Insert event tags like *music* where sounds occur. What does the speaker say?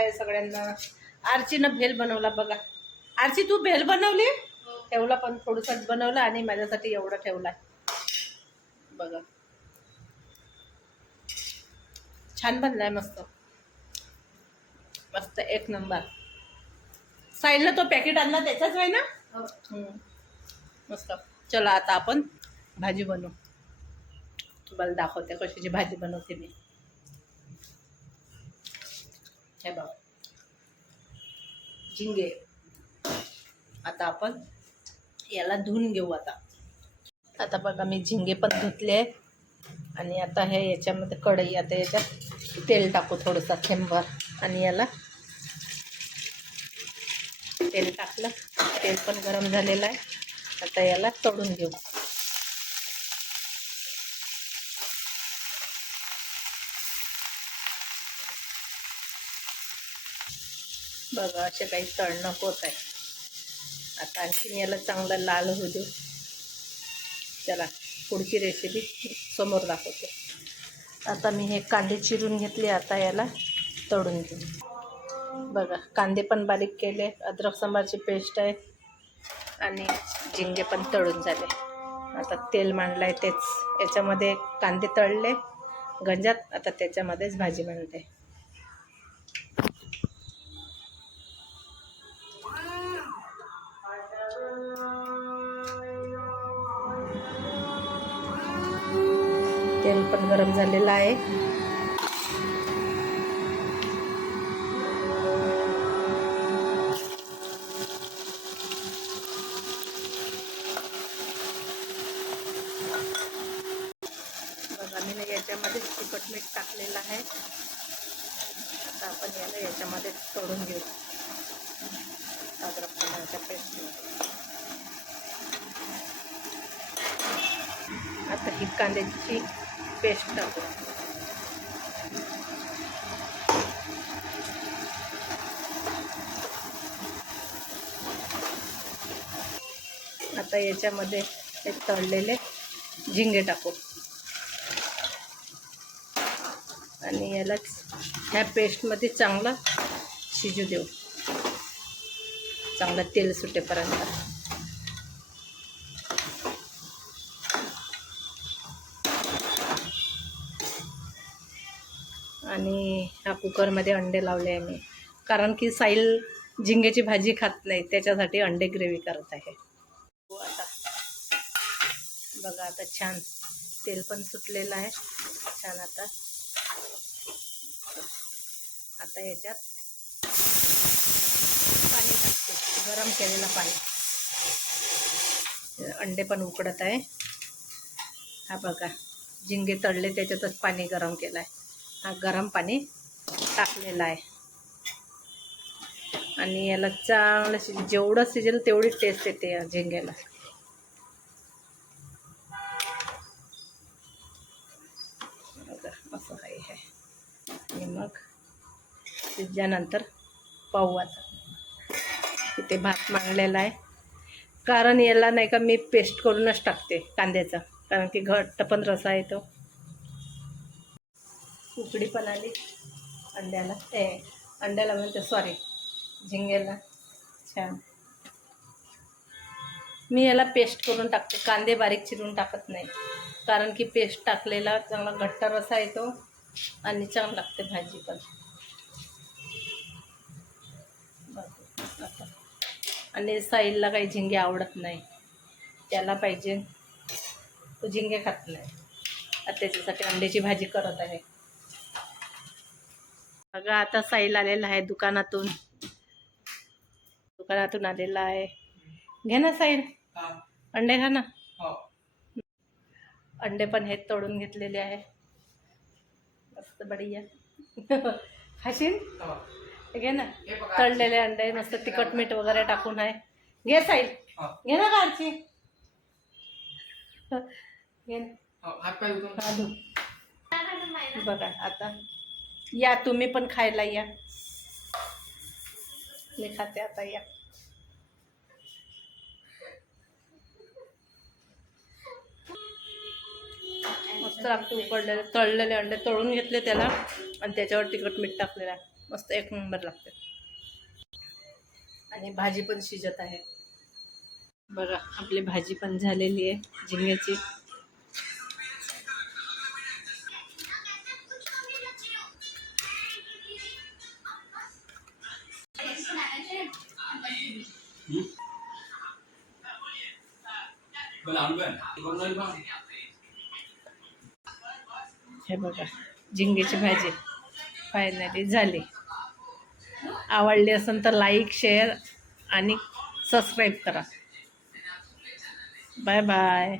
आहे सगळ्यांना. आरचीनं भेल बनवला बघा. आरची तू भेल बनवली? ठेवला पण थोडंसंच बनवलं आणि माझ्यासाठी एवढं ठेवला बघा. छान बनलाय मस्त. मस्त एक नंबर. साईडला तो पॅकेट आणला त्याचाच आहे ना? हम्म. मस्त. चला आता आपण भाजी बनवू. तुम्हाला दाखवते कशाची भाजी बनवते मी. हे बघ. झिंगे. आता आपण याला धुवून घेऊ आता. आता बघा मी झिंगे पण धुतले आहेत. आणि आता हे याच्यामध्ये कढई आता याच्यात तेल टाकू थोडंसं थेंबर आणि याला तेल टाकलं. तेल पण गरम झालेलं आहे. आता याला तळून घेऊ. बघा असे काही तळणं होत आहे आता आणखीन याला चांगलं लाल होऊ देऊ चला पुढची रेसिपी समोर दाखवते. आता मी हे कांदे चिरून घेतले आता याला तळून देऊ बघा कांदे पण बारीक केले अद्रक सांबारची पेस्ट आहे आणि झिंगे पण तळून झाले. आता तेल मांडलं आहे तेच. याच्यामध्ये कांदे तळले गंजात आता त्याच्यामध्येच भाजी मांडते तेल पण गरम झालेलं आहे. मी याच्यामध्ये तिखट मीठ टाकलेलं आहे. आता आपण याला याच्यामध्ये सोडून घेऊ. अद्रक टमाटरच्या पेस्ट आता ही कांद्याची पेस्ट टाकू. आता याच्यामध्ये हे तळलेले झिंगे टाकू. आणि यालाच ह्या पेस्टमध्ये चांगलं शिजू देऊ. चांगलं तेल सुटेपर्यंत. आणि ह्या कुकरमध्ये अंडे लावले आहे मी. कारण की साईल झिंगेची भाजी खात नाही त्याच्यासाठी अंडे ग्रेव्ही करत आहे. हो आता. बघा आता छान. तेल पण सुटलेलं आहे. छान आता. आता याच्यात पाणी टाकते. गरम केलेलं पाणी. अंडे पण उकडत आहे. हा बघा. झिंगे तळले त्याच्यातच पाणी गरम केलं आहे हा गरम पाणी टाकलेलं आहे. आणि याला चांगलं शिज जेवढं शिजेल तेवढी टेस्ट येते या झिंग्याला. असं असं आहे आणि मग शिजल्यानंतर पाहू आता इथे भात मांडलेला आहे. कारण याला नाही का मी पेस्ट करूनच टाकते कांद्याचा. कारण की घट्ट पण रसा येतो. उकडी पण आली अंड्याला ए अंड्याला म्हणते सॉरी झिंग्याला छान. मी याला पेस्ट करून टाकते. कांदे बारीक चिरून टाकत नाही. कारण की पेस्ट टाकलेला चांगला घट्ट रसा येतो आणि चांगलं लागते भाजी पण. आता आणि साईलला काही झिंगे आवडत नाही. त्याला पाहिजे. तो झिंगे खात नाही. आता त्याच्यासाठी अंड्याची भाजी करत आहे. बघा आता साईल आलेला आहे दुकानातून. दुकानातून आलेला आहे. घे ना साईल अंडे खा ना. अंडे पण हे तोडून घेतलेले आहे. मस्त बढिया. *laughs* खाशील? घे ना. तळलेले अंडे मस्त तिखट मीठ वगैरे टाकून आहे. घे साईल घे ना काढची *laughs* घे ना. हा. बघा आता. या तुम्ही पण खायला या. मी खाते आता या. मस्त लागते उकडलेले तळलेले अंडे तळून घेतले त्याला आणि त्याच्यावर तिखट मीठ टाकलेलं आहे. मस्त एक नंबर लागते. आणि भाजी पण शिजत आहे. बघा आपली भाजी पण झालेली आहे झिंग्याची. हे बघा झिंगेची भाजी फायनली झाली. आवडली असेल तर लाईक शेअर आणि सबस्क्राईब करा. Bye bye